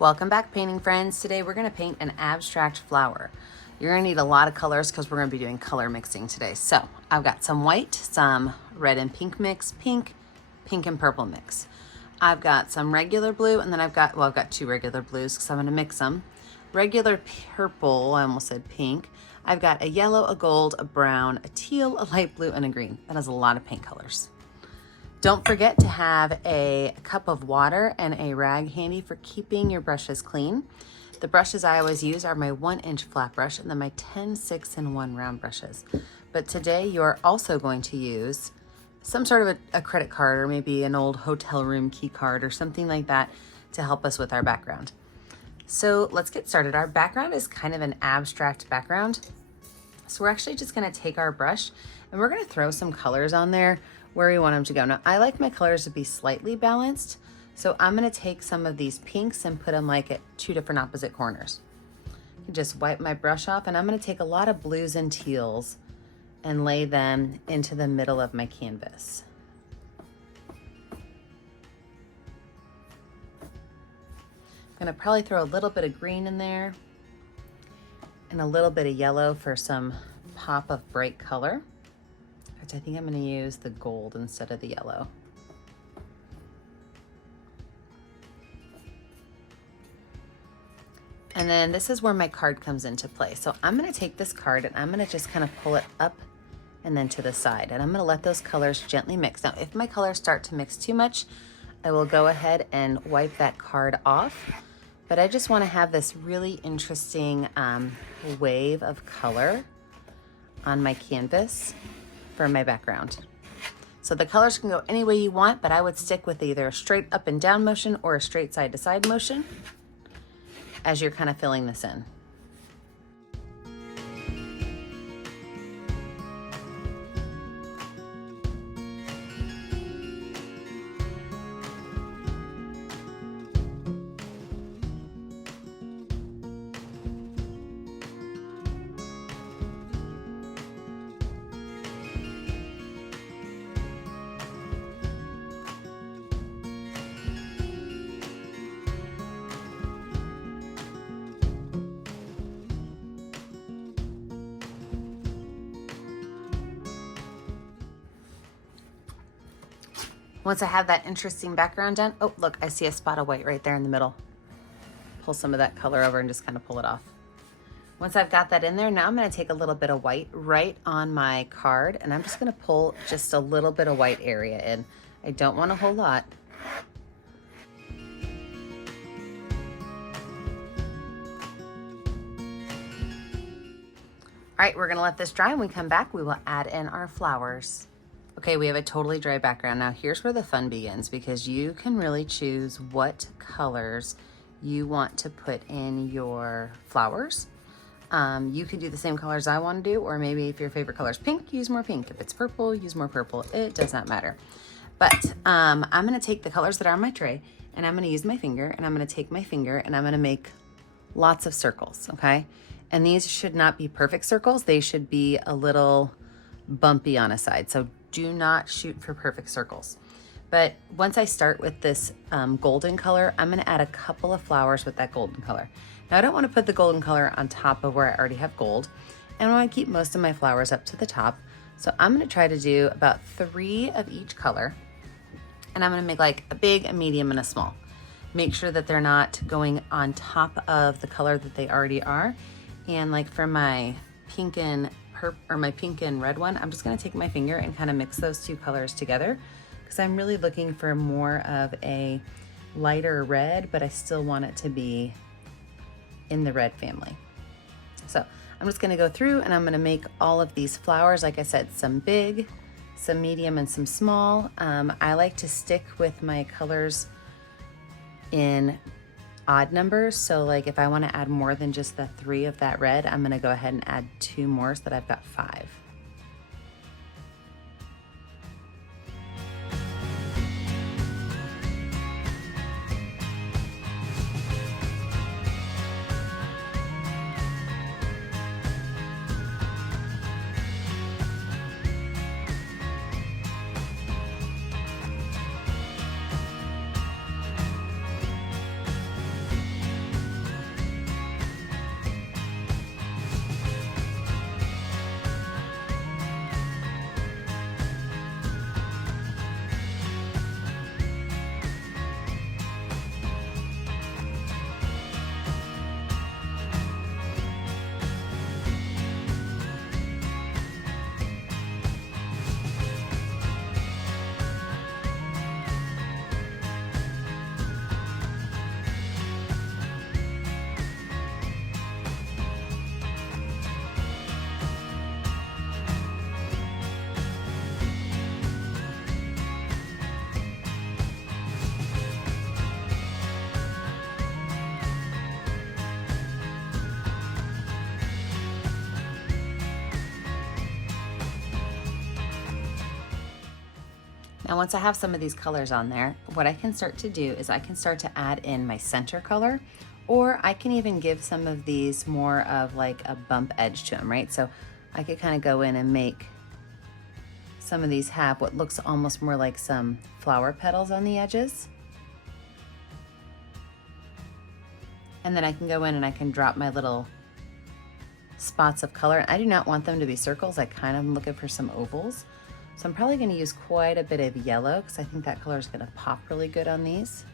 Welcome back, painting friends. Today we're going to paint an abstract flower. You're going to need a lot of colors because we're going to be doing color mixing today. So I've got some white, some red and pink mix, pink and purple mix. I've got some regular blue, and then I've got two regular blues because I'm going to mix them. Regular purple, I almost said pink. I've got a yellow, a gold, a brown, a teal, a light blue, and a green. That has a lot of paint colors. Don't forget to have a cup of water and a rag handy for keeping your brushes clean. The brushes I always use are my 1-inch flat brush and then my 10, 6, and 1 round brushes. But today you're also going to use some sort of a credit card or maybe an old hotel room key card or something like that to help us with our background. So let's get started. Our background is kind of an abstract background. So we're actually just gonna take our brush and we're gonna throw some colors on there where we want them to go. Now, I like my colors to be slightly balanced, so I'm gonna take some of these pinks and put them like at 2 different opposite corners. Just wipe my brush off, and I'm gonna take a lot of blues and teals and lay them into the middle of my canvas. I'm gonna probably throw a little bit of green in there and a little bit of yellow for some pop of bright color. I think I'm going to use the gold instead of the yellow. And then this is where my card comes into play. So I'm going to take this card and I'm going to just kind of pull it up and then to the side. And I'm going to let those colors gently mix. Now, if my colors start to mix too much, I will go ahead and wipe that card off. But I just want to have this really interesting wave of color on my canvas for my background. So the colors can go any way you want, but I would stick with either a straight up and down motion or a straight side to side motion as you're kind of filling this in. Once I have that interesting background done, oh, look, I see a spot of white right there in the middle. Pull some of that color over and just kind of pull it off. Once I've got that in there, now I'm gonna take a little bit of white right on my card, and I'm just gonna pull just a little bit of white area in. I don't want a whole lot. All right, we're gonna let this dry. When we come back, we will add in our flowers. Okay, we have a totally dry background. Now here's where the fun begins, because you can really choose what colors you want to put in your flowers. You can do the same colors I want to do, or maybe if your favorite color is pink, use more pink. If it's purple, use more purple. It does not matter. But I'm gonna take the colors that are on my tray, and I'm gonna use my finger, and I'm gonna take my finger, and I'm gonna make lots of circles, okay? And these should not be perfect circles. They should be a little bumpy on a side. So do not shoot for perfect circles. But once I start with this golden color, I'm gonna add a couple of flowers with that golden color. Now I don't wanna put the golden color on top of where I already have gold, and I wanna keep most of my flowers up to the top. So I'm gonna try to do about 3 of each color, and I'm gonna make like a big, a medium, and a small. Make sure that they're not going on top of the color that they already are. And like for my pink and red one, I'm just gonna take my finger and kind of mix those 2 colors together, because I'm really looking for more of a lighter red, but I still want it to be in the red family. So I'm just gonna go through and I'm gonna make all of these flowers. Like I said, some big, some medium, and some small. I like to stick with my colors in odd numbers. So like if I want to add more than just the 3 of that red, I'm going to go ahead and add 2 more so that I've got 5. Now, once I have some of these colors on there, what I can start to do is I can start to add in my center color, or I can even give some of these more of like a bump edge to them, right? So I could kind of go in and make some of these have what looks almost more like some flower petals on the edges. And then I can go in and I can drop my little spots of color. I do not want them to be circles. I kind of am looking for some ovals. So I'm probably going to use quite a bit of yellow because I think that color is going to pop really good on these.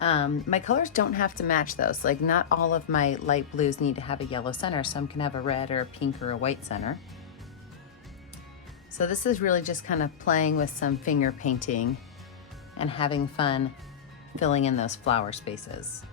My colors don't have to match those. Like not all of my light blues need to have a yellow center. Some can have a red or a pink or a white center. So this is really just kind of playing with some finger painting and having fun filling in those flower spaces.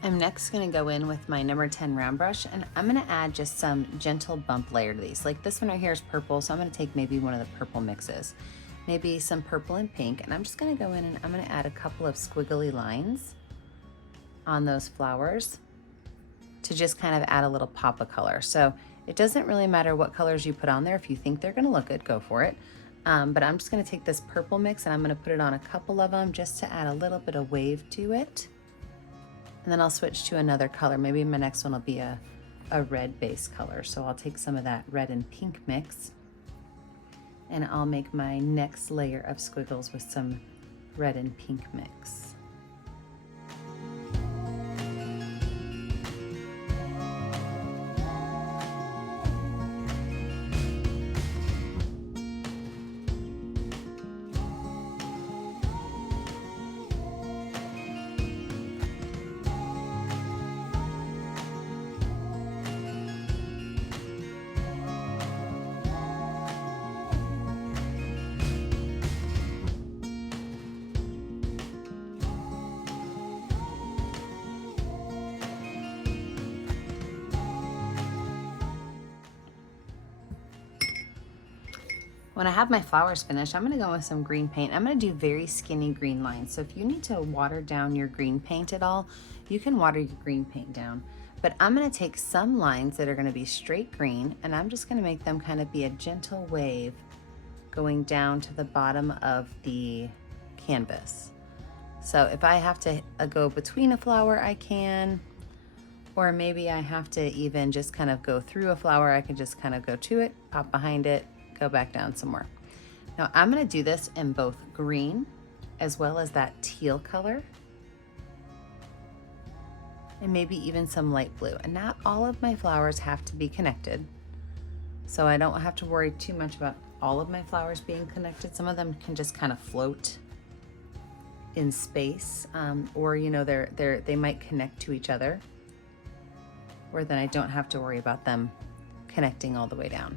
I'm next going to go in with my number 10 round brush, and I'm going to add just some gentle bump layer to these. Like this one right here is purple, so I'm going to take maybe one of the purple mixes, maybe some purple and pink, and I'm just going to go in and I'm going to add a couple of squiggly lines on those flowers to just kind of add a little pop of color. So it doesn't really matter what colors you put on there. If you think they're going to look good, go for it. But I'm just going to take this purple mix and I'm going to put it on a couple of them just to add a little bit of wave to it. And then I'll switch to another color. Maybe my next one will be a red base color. So I'll take some of that red and pink mix and I'll make my next layer of squiggles with some red and pink mix. When I have my flowers finished, I'm gonna go with some green paint. I'm gonna do very skinny green lines. So if you need to water down your green paint at all, you can water your green paint down. But I'm gonna take some lines that are gonna be straight green and I'm just gonna make them kind of be a gentle wave going down to the bottom of the canvas. So if I have to go between a flower, I can, or maybe I have to even just kind of go through a flower, I can just kind of go to it, pop behind it, go back down some more. Now I'm going to do this in both green as well as that teal color and maybe even some light blue. And not all of my flowers have to be connected, so I don't have to worry too much about all of my flowers being connected. Some of them can just kind of float in space, or you know, they might connect to each other, where then I don't have to worry about them connecting all the way down.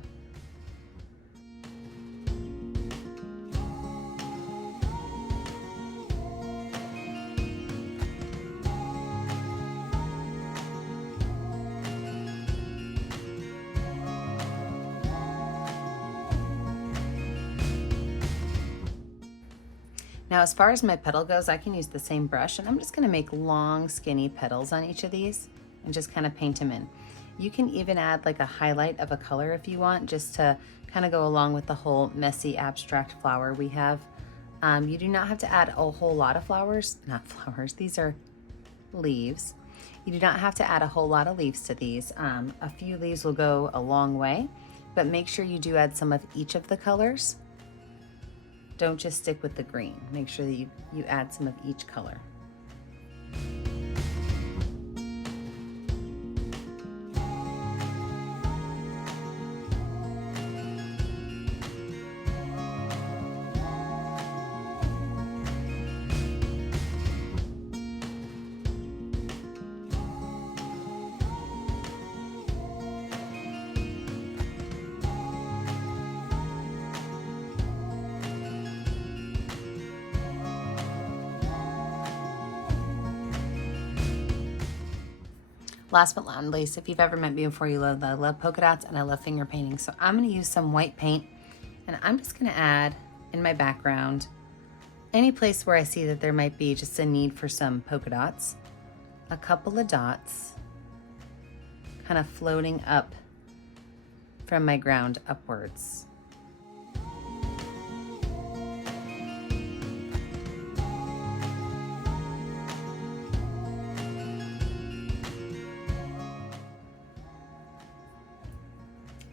Now, as far as my petal goes, I can use the same brush and I'm just gonna make long, skinny petals on each of these and just kind of paint them in. You can even add like a highlight of a color if you want, just to kind of go along with the whole messy abstract flower we have. You do not have to add a whole lot of flowers, not flowers, these are leaves. You do not have to add a whole lot of leaves to these. A few leaves will go a long way, but make sure you do add some of each of the colors. Don't just stick with the green. Make sure that you add some of each color. Last but not least, if you've ever met me before, you know that I love polka dots and I love finger painting. So I'm gonna use some white paint and I'm just gonna add in my background, any place where I see that there might be just a need for some polka dots, a couple of dots, kind of floating up from my ground upwards.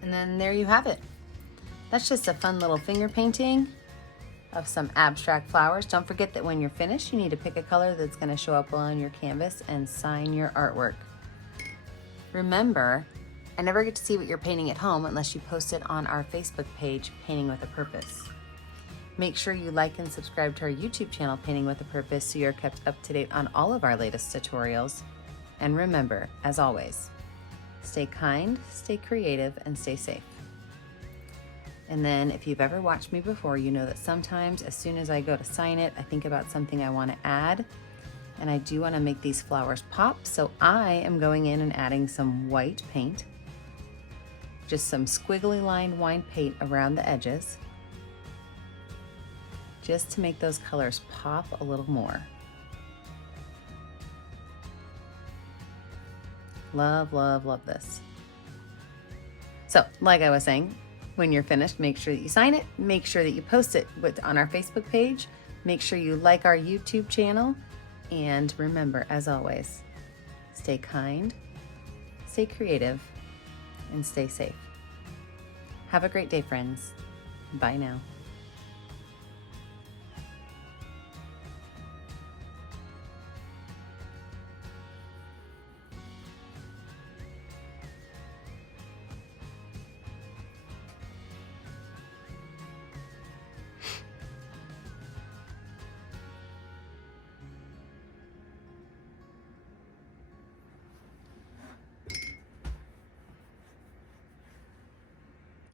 And then there you have it. That's just a fun little finger painting of some abstract flowers. Don't forget that when you're finished, you need to pick a color that's going to show up well on your canvas and sign your artwork. Remember, I never get to see what you're painting at home unless you post it on our Facebook page, Painting with a Purpose. Make sure you like and subscribe to our YouTube channel, Painting with a Purpose, so you're kept up to date on all of our latest tutorials. And remember, as always, stay kind, stay creative, and stay safe. And then if you've ever watched me before, you know that sometimes as soon as I go to sign it, I think about something I want to add. And I do want to make these flowers pop. So I am going in and adding some white paint, just some squiggly lined white paint around the edges, just to make those colors pop a little more. Love, love, love this. So, like I was saying, when you're finished, make sure that you sign it, make sure that you post it on our Facebook page, make sure you like our YouTube channel, and remember, as always, stay kind, stay creative, and stay safe. Have a great day, friends. Bye now.